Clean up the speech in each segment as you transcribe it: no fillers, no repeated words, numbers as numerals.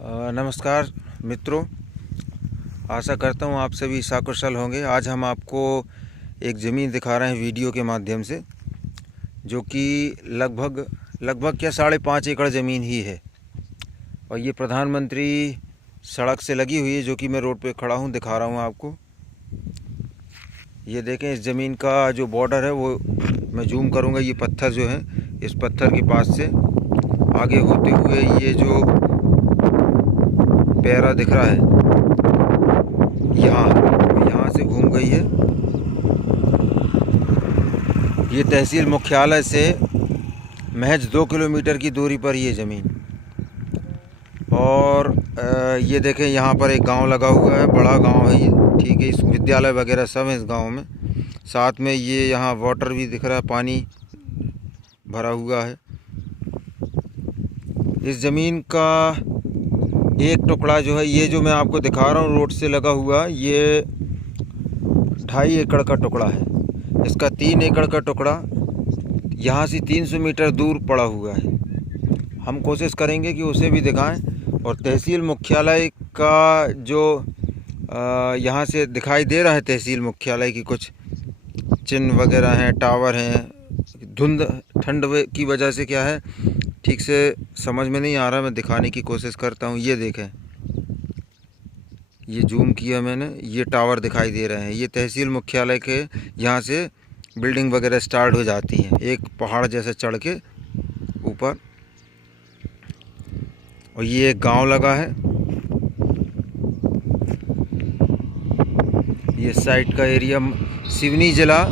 नमस्कार मित्रों, आशा करता हूँ आप सभी सकुशल होंगे। आज हम आपको एक ज़मीन दिखा रहे हैं वीडियो के माध्यम से, जो कि लगभग क्या 5.5 एकड़ ज़मीन ही है। और ये प्रधानमंत्री सड़क से लगी हुई है, जो कि मैं रोड पे खड़ा हूँ, दिखा रहा हूँ आपको। ये देखें, इस ज़मीन का जो बॉर्डर है वो मैं जूम करूँगा। ये पत्थर जो है, इस पत्थर के पास से आगे होते हुए ये जो पैरा दिख रहा है, यहाँ से घूम गई है। ये तहसील मुख्यालय से महज 2 किलोमीटर की दूरी पर ये ज़मीन। और ये देखें, यहाँ पर एक गांव लगा हुआ है, बड़ा गांव है ये, ठीक है। इस विद्यालय वगैरह सब है इस गांव में। साथ में ये यहाँ वाटर भी दिख रहा है, पानी भरा हुआ है। इस ज़मीन का एक टुकड़ा जो है, ये जो मैं आपको दिखा रहा हूँ रोड से लगा हुआ, ये 2.5 एकड़ का टुकड़ा है। इसका 3 एकड़ का टुकड़ा यहाँ से 300 मीटर दूर पड़ा हुआ है। हम कोशिश करेंगे कि उसे भी दिखाएं। और तहसील मुख्यालय का जो यहाँ से दिखाई दे रहा है, तहसील मुख्यालय की कुछ चिन्ह वगैरह हैं, टावर हैं। ठंड की वजह से क्या है, ठीक से समझ में नहीं आ रहा। मैं दिखाने की कोशिश करता हूँ। ये देखें, ये जूम किया मैंने, ये टावर दिखाई दे रहे हैं। ये तहसील मुख्यालय के यहाँ से बिल्डिंग वगैरह स्टार्ट हो जाती हैं, एक पहाड़ जैसे चढ़ के ऊपर। और ये एक गांव लगा है। ये साइड का एरिया सिवनी जिला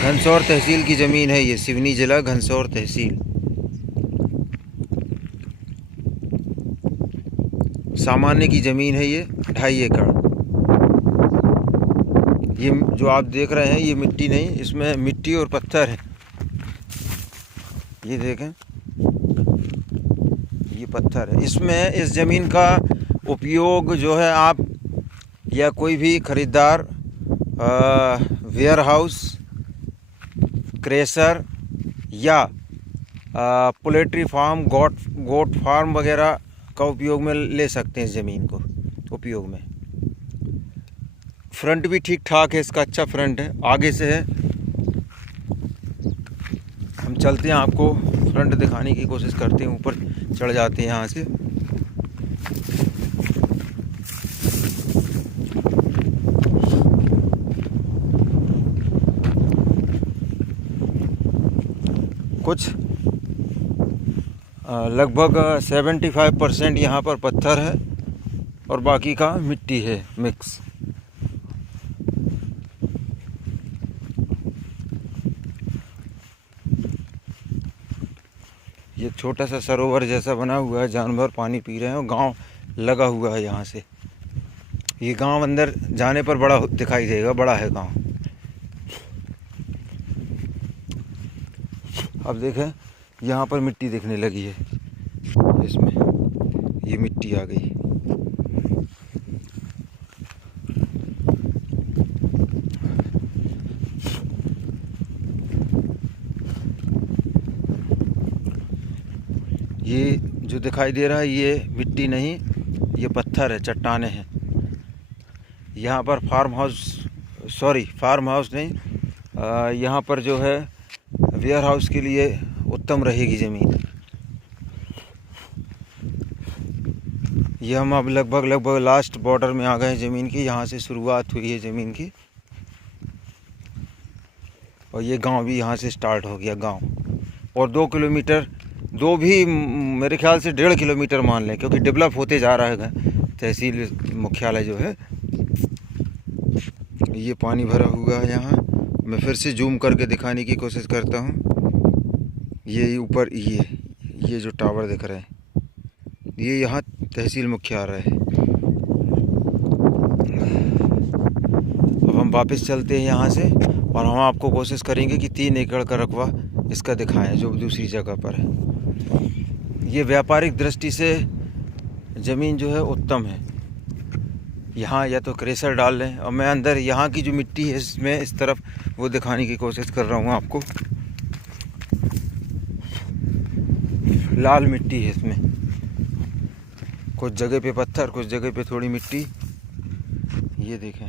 घनसौर तहसील की ज़मीन है। ये सिवनी जिला घनसौर तहसील, सामान्य की ज़मीन है। ये 2.5 एकड़। ये जो आप देख रहे हैं, ये मिट्टी नहीं, इसमें मिट्टी और पत्थर है। ये देखें, ये पत्थर है। इसमें इस ज़मीन का उपयोग जो है, आप या कोई भी ख़रीदार वेयर हाउस, क्रेशर या पोल्ट्री फार्म, गोट फार्म वगैरह का उपयोग में ले सकते हैं। इस ज़मीन को उपयोग में फ्रंट भी ठीक ठाक है, इसका अच्छा फ्रंट है, आगे से है। हम चलते हैं, आपको फ्रंट दिखाने की कोशिश करते हैं। ऊपर चढ़ जाते हैं यहाँ से। कुछ लगभग 75% यहाँ पर पत्थर है और बाकी का मिट्टी है मिक्स। ये छोटा सा सरोवर जैसा बना हुआ है, जानवर पानी पी रहे हैं और गांव लगा हुआ है यहाँ से। ये गांव अंदर जाने पर बड़ा दिखाई देगा, बड़ा है गांव। अब देखें, यहाँ पर मिट्टी दिखने लगी है, इसमें ये मिट्टी आ गई। ये जो दिखाई दे रहा है, ये मिट्टी नहीं, ये पत्थर है, चट्टाने हैं। यहाँ पर फार्म हाउस नहीं, यहाँ पर जो है वेयर हाउस के लिए उत्तम रहेगी ज़मीन। ये हम अब लगभग लास्ट बॉर्डर में आ गए हैं ज़मीन की। यहाँ से शुरुआत हुई है ज़मीन की, और ये गांव भी यहाँ से स्टार्ट हो गया गांव। और 2 किलोमीटर, दो भी मेरे ख्याल से 1.5 किलोमीटर मान लें, क्योंकि डेवलप होते जा रहा है तहसील मुख्यालय जो है। ये पानी भरा हुआ है यहाँ। मैं फिर से जूम करके दिखाने की कोशिश करता हूँ। ये ऊपर ये जो टावर दिख रहे हैं, ये यहाँ तहसील मुख्यालय है। अब हम वापस चलते हैं यहाँ से, और हम आपको कोशिश करेंगे कि 3 एकड़ का रकबा इसका दिखाएं, जो दूसरी जगह पर है। ये व्यापारिक दृष्टि से ज़मीन जो है उत्तम है। यहाँ या तो क्रेशर डाल लें, और मैं अंदर यहाँ की जो मिट्टी है, इसमें इस तरफ वो दिखाने की कोशिश कर रहा हूँ आपको। लाल मिट्टी है इसमें। कुछ जगह पे पत्थर, कुछ जगह पे थोड़ी मिट्टी। ये देखें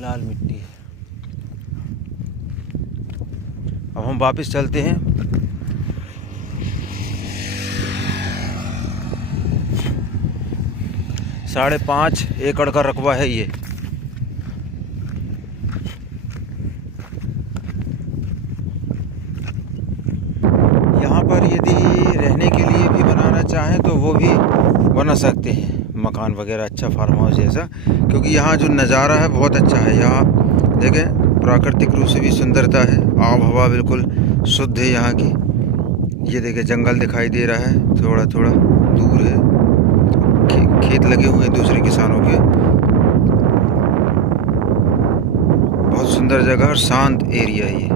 लाल मिट्टी है। अब हम वापस चलते हैं। साढ़े 5 एकड़ का रकबा है ये। यहाँ पर यदि रहने के लिए भी बनाना चाहें तो वो भी बना सकते हैं, मकान वगैरह, अच्छा फार्म हाउस जैसा। क्योंकि यहाँ जो नज़ारा है बहुत अच्छा है। यहाँ देखें प्राकृतिक रूप से भी सुंदरता है, आब हवा बिल्कुल शुद्ध है यहाँ की। ये देखें जंगल दिखाई दे रहा है, थोड़ा थोड़ा दूर है, खेत लगे हुए हैं दूसरे किसानों के। बहुत सुंदर जगह और शांत एरिया है ये।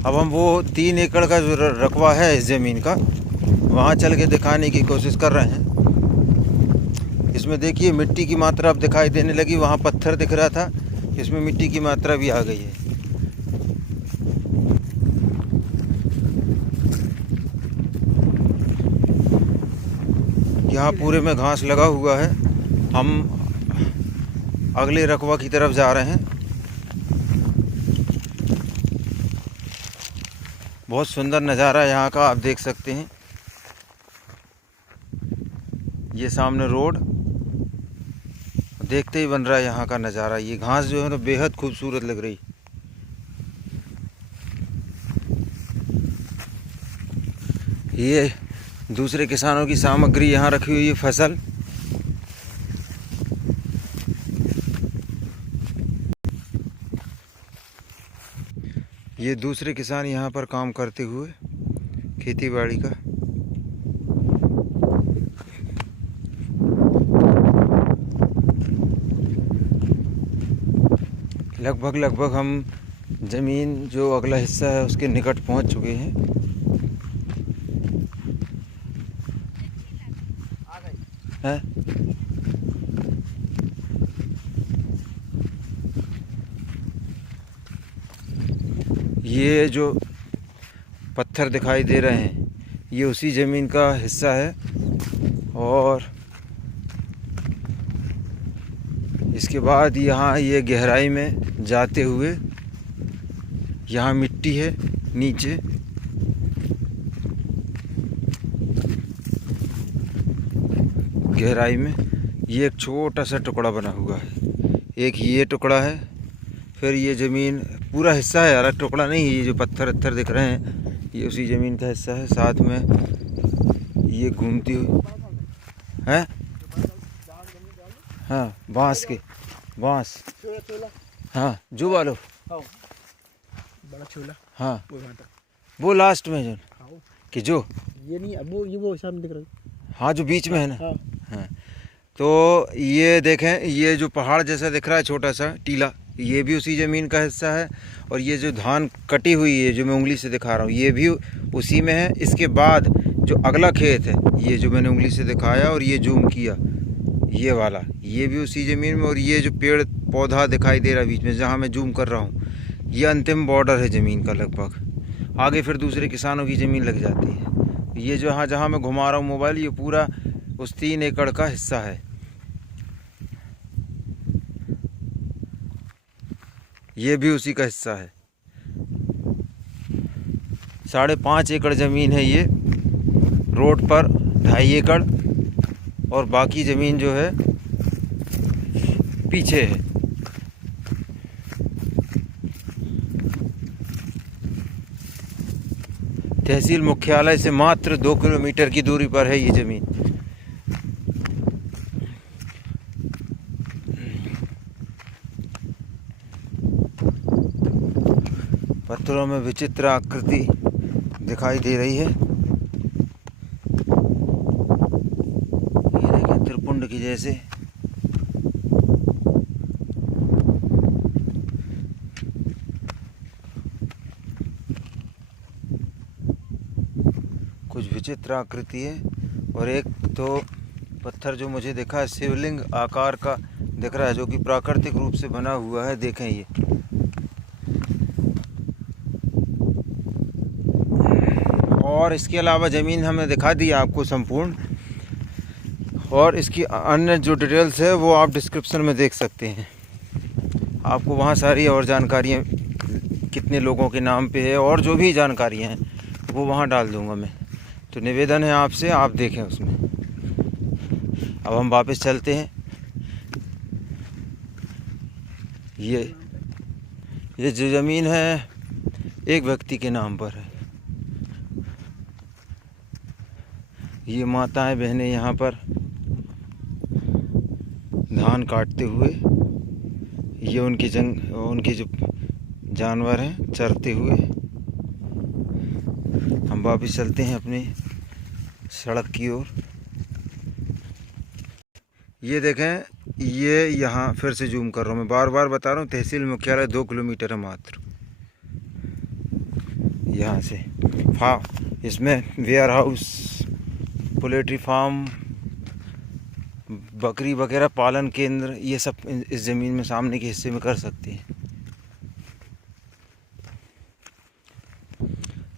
अब हम वो 3 एकड़ का जो रकबा है इस ज़मीन का, वहाँ चल के दिखाने की कोशिश कर रहे हैं। इसमें देखिए मिट्टी की मात्रा अब दिखाई देने लगी। वहाँ पत्थर दिख रहा था, इसमें मिट्टी की मात्रा भी आ गई है। यहाँ पूरे में घास लगा हुआ है। हम अगले रकबा की तरफ जा रहे हैं। बहुत सुंदर नज़ारा यहाँ का आप देख सकते हैं। ये सामने रोड देखते ही बन रहा है यहाँ का नज़ारा। ये घास जो है ना बेहद खूबसूरत लग रही। ये दूसरे किसानों की सामग्री यहाँ रखी हुई है, फसल। ये दूसरे किसान यहाँ पर काम करते हुए खेती बाड़ी का। लगभग हम ज़मीन जो अगला हिस्सा है उसके निकट पहुँच चुके हैं। ये जो पत्थर दिखाई दे रहे हैं ये उसी ज़मीन का हिस्सा है। और इसके बाद यहाँ ये गहराई में जाते हुए यहाँ मिट्टी है नीचे। गहराई में ये एक छोटा सा टुकड़ा बना हुआ है। एक ये टुकड़ा है, फिर ये ज़मीन पूरा हिस्सा है, अलग टुकड़ा नहीं है। ये जो पत्थर वत्थर दिख रहे हैं ये उसी ज़मीन का हिस्सा है। साथ में ये घूमती हुई है। हाँ बांस बांस, हाँ जो वालो बड़ा छोला। हाँ वो लास्ट में जो कि जो ये नहीं, अब वो सामने दिख रहा है। हाँ जो बीच में है ना। हाँ। हाँ तो ये देखें, ये जो पहाड़ जैसा दिख रहा है छोटा सा टीला, ये भी उसी ज़मीन का हिस्सा है। और ये जो धान कटी हुई है जो मैं उंगली से दिखा रहा हूँ ये भी उसी में है। इसके बाद जो अगला खेत है ये जो मैंने उंगली से दिखाया और ये जूम किया ये वाला, ये भी उसी ज़मीन में। और ये जो पेड़ पौधा दिखाई दे रहा है बीच में जहाँ मैं जूम कर रहा हूँ, ये अंतिम बॉर्डर है ज़मीन का। लगभग आगे फिर दूसरे किसानों की ज़मीन लग जाती है। ये जो जहाँ मैं घुमा रहा हूँ मोबाइल, ये पूरा उस 3 एकड़ का हिस्सा है। ये भी उसी का हिस्सा है। 5.5 एकड़ ज़मीन है ये, रोड पर 2.5 एकड़, और बाकी ज़मीन जो है पीछे है। तहसील मुख्यालय से मात्र 2 किलोमीटर की दूरी पर है ये ज़मीन। पत्थरों में विचित्र आकृति दिखाई दे रही है। ये देखें त्रिपुंड की जैसे। कुछ विचित्र आकृति है। और एक तो पत्थर जो मुझे दिखा है शिवलिंग आकार का दिख रहा है, जो कि प्राकृतिक रूप से बना हुआ है। देखें ये और इसके अलावा ज़मीन हमने दिखा दी आपको संपूर्ण, और इसकी अन्य जो डिटेल्स है वो आप डिस्क्रिप्शन में देख सकते हैं। आपको वहाँ सारी और जानकारियाँ कितने लोगों के नाम पे है और जो भी जानकारियाँ हैं वो वहाँ डाल दूँगा मैं। तो निवेदन है आपसे, आप देखें उसमें। अब हम वापस चलते हैं। ये जो ज़मीन है एक व्यक्ति के नाम पर है। ये माताएं बहनें यहाँ पर धान काटते हुए, ये उनके जो जानवर हैं चरते हुए। हम वापस चलते हैं अपनी सड़क की ओर। ये देखें, ये यहाँ फिर से जूम कर रहा हूँ, मैं बार बार बता रहा हूँ, तहसील मुख्यालय 2 किलोमीटर है मात्र यहाँ से। इसमें वेयर हाउस, पोल्ट्री फार्म, बकरी वगैरह पालन केंद्र, ये सब इस ज़मीन में सामने के हिस्से में कर सकते हैं।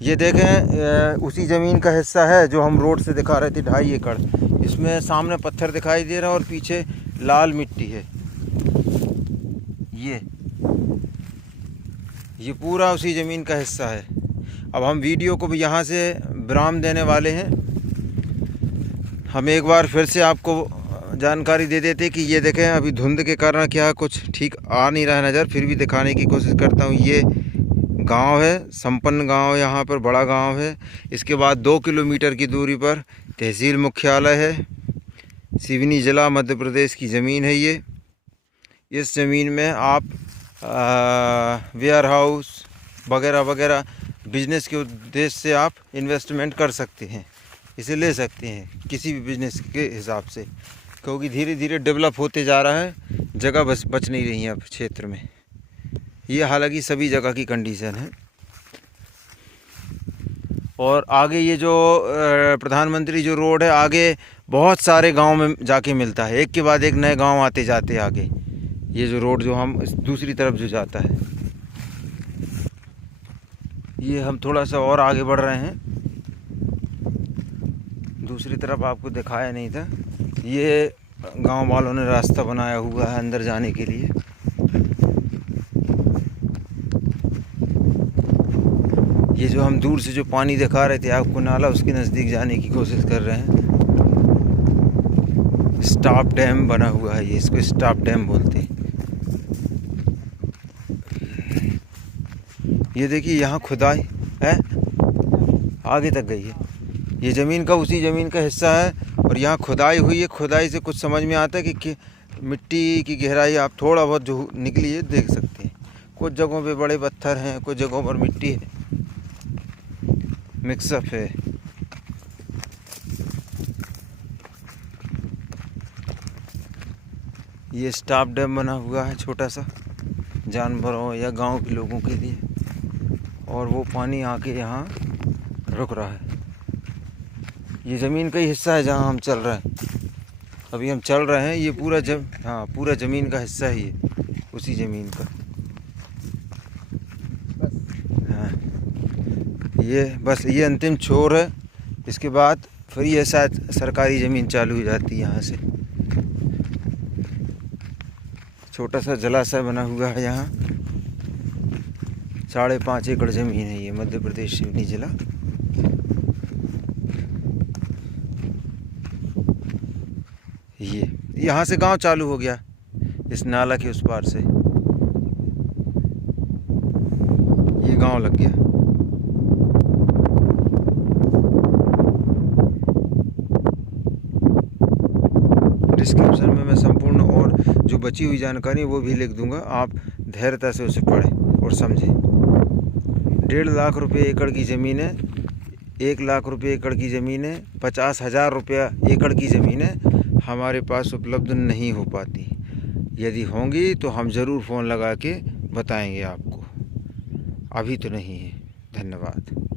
ये देखें, उसी ज़मीन का हिस्सा है जो हम रोड से दिखा रहे थे, 2.5 एकड़। इसमें सामने पत्थर दिखाई दे रहा है और पीछे लाल मिट्टी है। ये पूरा उसी ज़मीन का हिस्सा है। अब हम वीडियो को भी यहाँ से विराम देने वाले हैं। हम एक बार फिर से आपको जानकारी दे देते कि ये देखें, अभी धुंध के कारण क्या कुछ ठीक आ नहीं रहा है नज़र, फिर भी दिखाने की कोशिश करता हूँ। ये गांव है, संपन्न गांव, यहाँ पर बड़ा गांव है। इसके बाद 2 किलोमीटर की दूरी पर तहसील मुख्यालय है। सिवनी ज़िला मध्य प्रदेश की ज़मीन है ये। इस ज़मीन में आप वेयर हाउस वगैरह वगैरह बिजनेस के उद्देश्य से आप इन्वेस्टमेंट कर सकते हैं, इसे ले सकते हैं किसी भी बिजनेस के हिसाब से, क्योंकि धीरे धीरे डेवलप होते जा रहा है, जगह बच नहीं रही है अब क्षेत्र में। ये हालांकि सभी जगह की कंडीशन है। और आगे ये जो प्रधानमंत्री जो रोड है, आगे बहुत सारे गांव में जाके मिलता है, एक के बाद एक नए गांव आते जाते आगे। ये जो रोड जो हम दूसरी तरफ जो जाता है, ये हम थोड़ा सा और आगे बढ़ रहे हैं, दूसरी तरफ आपको दिखाया नहीं था। ये गांव वालों ने रास्ता बनाया हुआ है अंदर जाने के लिए। ये जो हम दूर से जो पानी दिखा रहे थे आपको नाला, उसके नज़दीक जाने की कोशिश कर रहे हैं। स्टॉप डैम बना हुआ है, ये इसको स्टॉप डैम बोलते हैं। ये देखिए यहाँ खुदाई है, आगे तक गई है। ये ज़मीन का उसी ज़मीन का हिस्सा है और यहाँ खुदाई हुई है। खुदाई से कुछ समझ में आता है कि मिट्टी की गहराई आप थोड़ा बहुत जो निकली है देख सकते हैं। कुछ जगहों पे बड़े पत्थर हैं, कुछ जगहों पर मिट्टी है, मिक्सअप है। ये स्टॉप डैम बना हुआ है छोटा सा, जानवरों या गांव के लोगों के लिए, और वो पानी आके यहाँ रुक रहा है। ये ज़मीन का ही हिस्सा है जहाँ हम चल रहे हैं, अभी हम चल रहे हैं। ये पूरा पूरा ज़मीन का हिस्सा ही है, उसी ज़मीन का। हाँ, ये बस ये अंतिम छोर है। इसके बाद फिर ये शायद सरकारी ज़मीन चालू हो जाती है। यहाँ से छोटा सा जलाशय बना हुआ है यहाँ। 5.5 एकड़ ज़मीन है ये, मध्य प्रदेश सिवनी ज़िला। ये यहाँ से गांव चालू हो गया, इस नाला के उस पार से ये गांव लग गया। डिस्क्रिप्शन में मैं संपूर्ण और जो बची हुई जानकारी वो भी लिख दूंगा, आप धैर्यता से उसे पढ़ें और समझें। 1.5 लाख रुपये एकड़ की ज़मीन है, 1 लाख रुपये एकड़ की ज़मीन है, 50,000 रुपया एकड़ की ज़मीन है हमारे पास उपलब्ध नहीं हो पाती। यदि होंगी तो हम ज़रूर फ़ोन लगा के बताएंगे आपको, अभी तो नहीं है। धन्यवाद।